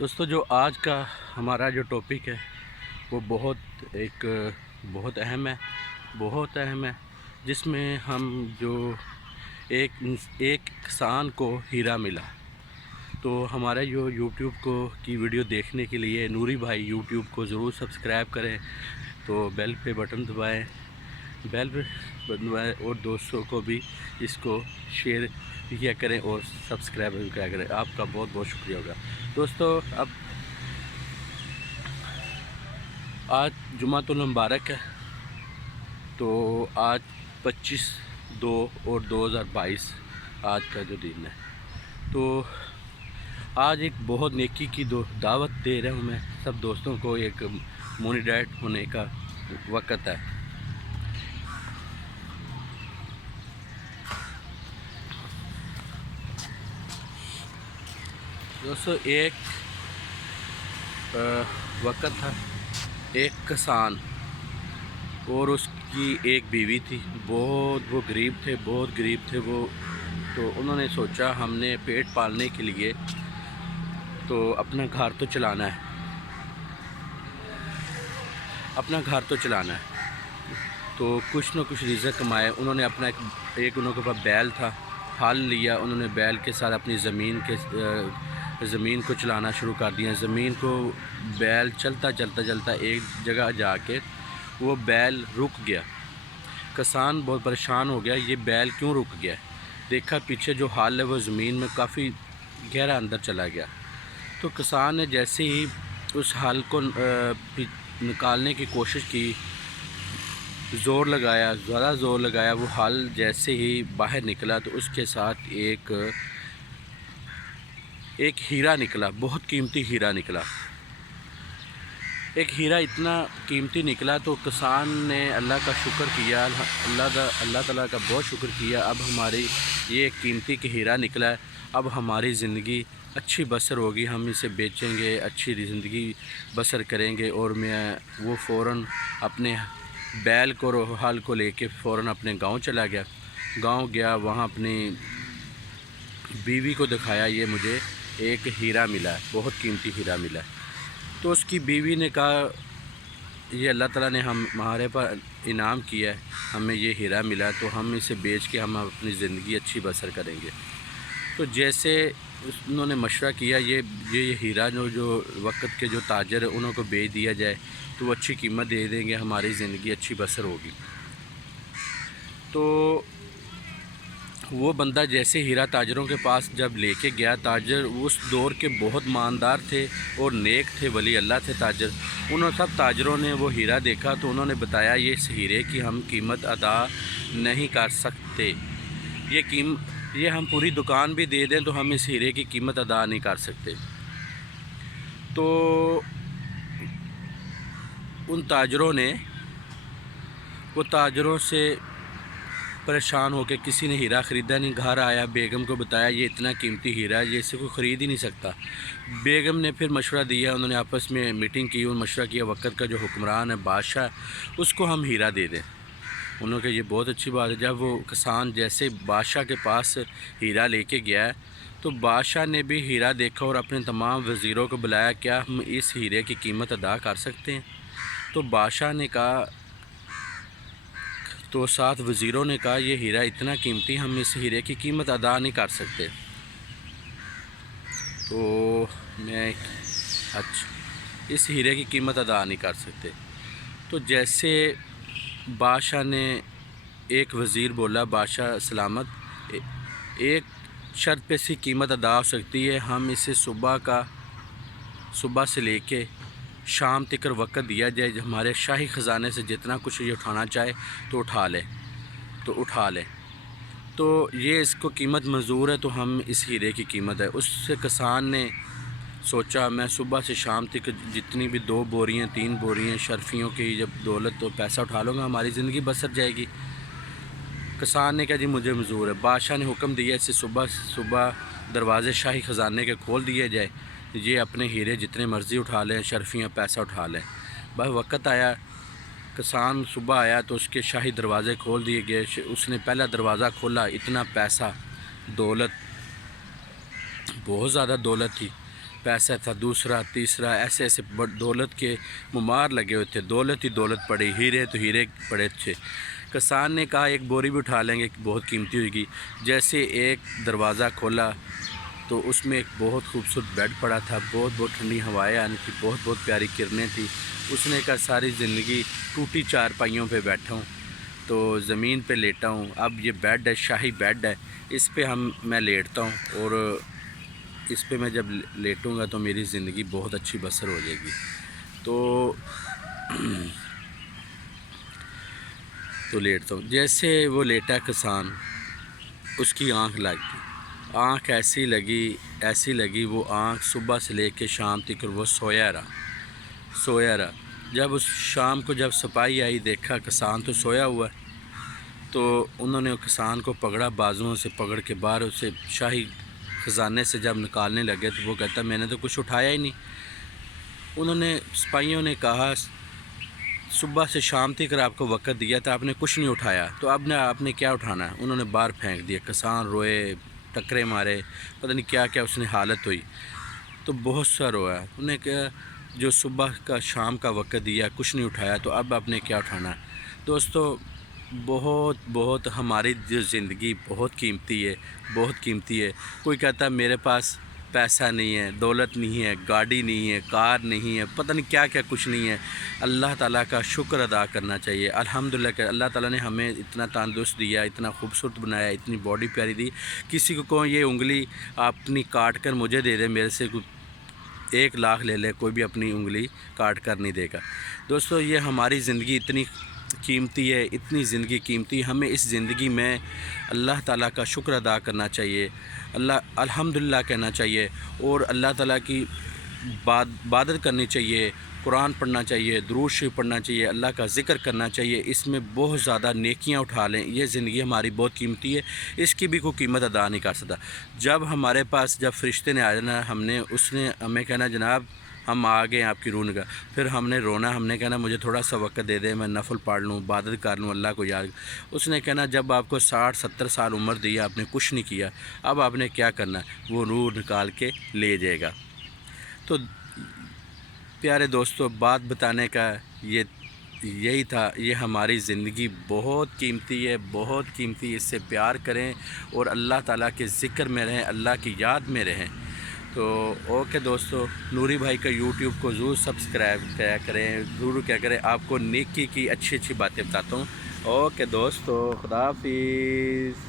دوستو جو آج کا ہمارا جو ٹاپک ہے وہ بہت اہم ہے جس میں ہم جو ایک کسان کو ہیرا ملا. تو ہمارے جو یوٹیوب کی ویڈیو دیکھنے کے لیے نوری بھائی یوٹیوب کو ضرور سبسکرائب کریں. تو بیل پہ بٹن دبائیں اور دوستوں کو بھی اس کو شیئر کیا کریں اور سبسکرائب بھی کیا کریں. آپ کا بہت بہت شکریہ ہوگا. دوستو اب آج جمعۃ المبارک ہے. تو آج 25/2/2022 آج کا جو دن ہے. تو آج ایک بہت نیکی کی دعوت دے رہا ہوں میں سب دوستوں کو. ایک مونیٹائز ہونے کا وقت ہے. دوستو ایک وقت تھا، ایک کسان اور اس کی ایک بیوی تھی. وہ غریب تھے وہ. تو انہوں نے سوچا ہم نے پیٹ پالنے کے لیے تو اپنا گھر تو چلانا ہے. تو کچھ نہ کچھ رزق کمائے. انہوں نے اپنا انہوں کے پاس بیل تھا، ہل لیا. انہوں نے بیل کے ساتھ اپنی زمین کو چلانا شروع کر دیا. زمین کو بیل چلتا ایک جگہ جا کے وہ بیل رک گیا. کسان بہت پریشان ہو گیا، یہ بیل کیوں رک گیا. دیکھا پیچھے جو ہل ہے وہ زمین میں کافی گہرا اندر چلا گیا. تو کسان نے جیسے ہی اس ہل کو نکالنے کی کوشش کی، زیادہ زور لگایا. وہ ہل جیسے ہی باہر نکلا تو اس کے ساتھ ایک ہیرا نکلا. بہت قیمتی ہیرا نکلا. ایک ہیرا اتنا قیمتی نکلا تو کسان نے اللہ کا شکر کیا، اللہ تعالیٰ کا بہت شکر کیا. اب ہماری یہ ایک قیمتی ہیرا نکلا ہے، اب ہماری زندگی اچھی بسر ہوگی. ہم اسے بیچیں گے، اچھی زندگی بسر کریں گے. اور وہ فوراً اپنے بیل کو ہل کو لے کے فوراً اپنے گاؤں چلا گیا. وہاں اپنی بیوی کو دکھایا یہ مجھے ایک ہیرا ملا ہے، بہت قیمتی ہیرا ملا ہے. تو اس کی بیوی نے کہا یہ اللہ تعالیٰ نے ہمارے پر انعام کیا ہے، ہمیں یہ ہیرا ملا تو ہم اسے بیچ کے ہم اپنی زندگی اچھی بسر کریں گے. تو جیسے انہوں نے مشورہ کیا یہ ہیرا جو وقت کے جو تاجر ہیں انہوں کو بیچ دیا جائے تو وہ اچھی قیمت دے دیں گے، ہماری زندگی اچھی بسر ہوگی. تو وہ بندہ جیسے ہیرا تاجروں کے پاس جب لے کے گیا، تاجر اس دور کے بہت ماندار تھے اور نیک تھے، ولی اللہ تھے تاجر. سب تاجروں نے وہ ہیرا دیکھا تو انہوں نے بتایا یہ اس ہیرے کی ہم قیمت ادا نہیں کر سکتے. یہ ہم پوری دکان بھی دے دیں تو ہم اس ہیرے کی قیمت ادا نہیں کر سکتے. تو ان تاجروں سے پریشان ہو کے کسی نے ہیرا خریدا نہیں. گھر آیا، بیگم کو بتایا یہ اتنا قیمتی ہیرا ہے، یہ اسے کوئی خرید ہی نہیں سکتا. بیگم نے پھر مشورہ دیا، انہوں نے آپس میں میٹنگ کی اور مشورہ کیا وقت کا جو حکمران ہے بادشاہ اس کو ہم ہیرا دے دیں. انہوں نے کہا یہ بہت اچھی بات ہے. جب وہ کسان جیسے بادشاہ کے پاس ہیرا لے کے گیا تو بادشاہ نے بھی ہیرا دیکھا اور اپنے تمام وزیروں کو بلایا، کیا ہم اس ہیرے کی قیمت ادا کر سکتے ہیں. تو بادشاہ نے کہا، تو 7 وزیروں نے کہا یہ ہیرا اتنا قیمتی ہم اس ہیرے کی قیمت ادا نہیں کر سکتے. تو اس ہیرے کی قیمت ادا نہیں کر سکتے. تو جیسے بادشاہ نے ایک وزیر بولا، بادشاہ سلامت ایک شرط پہ سی قیمت ادا ہو سکتی ہے، ہم اسے صبح سے لے کے شام تک وقت دیا جائے، ہمارے شاہی خزانے سے جتنا کچھ یہ اٹھانا چاہے تو اٹھا لے. تو یہ اس کو قیمت منظور ہے تو ہم اس ہیرے کی قیمت ہے. اس سے کسان نے سوچا میں صبح سے شام تک جتنی بھی 2 بوریاں 3 بوریاں شرفیوں کی جب دولت تو پیسہ اٹھا لوں گا ہماری زندگی بسر جائے گی. کسان نے کہا جی مجھے منظور ہے. بادشاہ نے حکم دیا اسے صبح دروازے شاہی خزانے کے کھول دیے جائے، یہ اپنے ہیرے جتنے مرضی اٹھا لیں، شرفیاں پیسہ اٹھا لیں. بس وقت آیا، کسان صبح آیا تو اس کے شاہی دروازے کھول دیے گئے. اس نے پہلا دروازہ کھولا، اتنا پیسہ، دولت، بہت زیادہ دولت تھی. پیسہ تھا دوسرا تیسرا، ایسے ایسے دولت کے ممار لگے ہوئے تھے، دولت ہی دولت پڑی، ہیرے تو ہیرے پڑے تھے۔ کسان نے کہا ایک بوری بھی اٹھا لیں گے، بہت قیمتی ہوئے گی۔ جیسے ایک دروازہ کھولا تو اس میں ایک بہت خوبصورت بیڈ پڑا تھا، بہت بہت ٹھنڈی ہوائیں آنی تھی، بہت بہت پیاری کرنیں تھی۔ اس نے کہا ساری زندگی ٹوٹی چارپائیوں پہ بیٹھا ہوں تو زمین پہ لیٹا ہوں، اب یہ بیڈ ہے، شاہی بیڈ ہے، اس پہ میں لیٹتا ہوں، اور اس پہ میں جب لیٹوں گا تو میری زندگی بہت اچھی بسر ہو جائے گی۔ تو لیٹتا ہوں۔ جیسے وہ لیٹا کسان، اس کی آنکھ لگ گئی، آنکھ ایسی لگی وہ آنکھ صبح سے لے کے شام تک وہ سویا رہا۔ جب اس شام کو جب سپاہی آئی، دیکھا کسان تو سویا ہوا ہے، تو انہوں نے کسان کو پکڑا، بازوؤں سے پکڑ کے باہر اسے شاہی خزانے سے جب نکالنے لگے تو وہ کہتا میں نے تو کچھ اٹھایا ہی نہیں۔ انہوں نے سپاہیوں نے کہا صبح سے شام تک آپ کو وقت دیا تھا، آپ نے کچھ نہیں اٹھایا، تو اب آپ نے کیا اٹھانا ہے؟ انہوں نے باہر پھینک دیا۔ کسان روئے، ٹکرے مارے، پتہ نہیں کیا کیا اس نے حالت ہوئی، تو بہت سا رویا۔ انہوں نے کہا جو صبح کا شام کا وقت دیا کچھ نہیں اٹھایا، تو اب آپ نے کیا اٹھانا ہے؟ دوستو بہت ہماری جو زندگی بہت قیمتی ہے۔ کوئی کہتا ہے میرے پاس پیسہ نہیں ہے، دولت نہیں ہے، گاڑی نہیں ہے، کار نہیں ہے، پتہ نہیں کیا کیا کچھ نہیں ہے۔ اللہ تعالیٰ کا شکر ادا کرنا چاہیے۔ الحمدللہ کہ اللہ تعالیٰ نے ہمیں اتنا تندرست دیا، اتنا خوبصورت بنایا، اتنی باڈی پیاری دی۔ کسی کو یہ انگلی اپنی کاٹ کر مجھے دے دے، میرے سے 1,00,000 لے لے، کوئی بھی اپنی انگلی کاٹ کر نہیں دے گا۔ دوستو یہ ہماری زندگی اتنی قیمتی ہے، اتنی زندگی قیمتی، ہمیں اس زندگی میں اللہ تعالیٰ کا شکر ادا کرنا چاہیے، الحمدللہ کہنا چاہیے، اور اللہ تعالیٰ کی عبادت کرنی چاہیے، قرآن پڑھنا چاہیے، درود شریف پڑھنا چاہیے، اللہ کا ذکر کرنا چاہیے۔ اس میں بہت زیادہ نیکیاں اٹھا لیں، یہ زندگی ہماری بہت قیمتی ہے، اس کی بھی کوئی قیمت ادا نہیں کر سکتا۔ جب ہمارے پاس جب فرشتے نے آ جانا، اس نے ہمیں کہنا جناب ہم آ گئے آپ کی روح نگاہ، پھر ہم نے رونا، ہم نے کہنا مجھے تھوڑا سا وقت دے دے، میں نفل پڑھ لوں، عبادت کر لوں، اللہ کو یاد۔ اس نے کہنا جب آپ کو 60-70 سال عمر دی، آپ نے کچھ نہیں کیا، اب آپ نے کیا کرنا ہے؟ وہ روح نکال کے لے جائے گا۔ تو پیارے دوستو، بات بتانے کا یہی تھا، یہ ہماری زندگی بہت قیمتی ہے، بہت قیمتی، اس سے پیار کریں اور اللہ تعالیٰ کے ذکر میں رہیں، اللہ کی یاد میں رہیں۔ تو اوکے دوستو، نوری بھائی کا یوٹیوب کو ضرور سبسکرائب کیا کریں، ضرور کیا کریں، آپ کو نیکی کی اچھی باتیں بتاتا ہوں۔ اوکے دوستو، خدا حافظ۔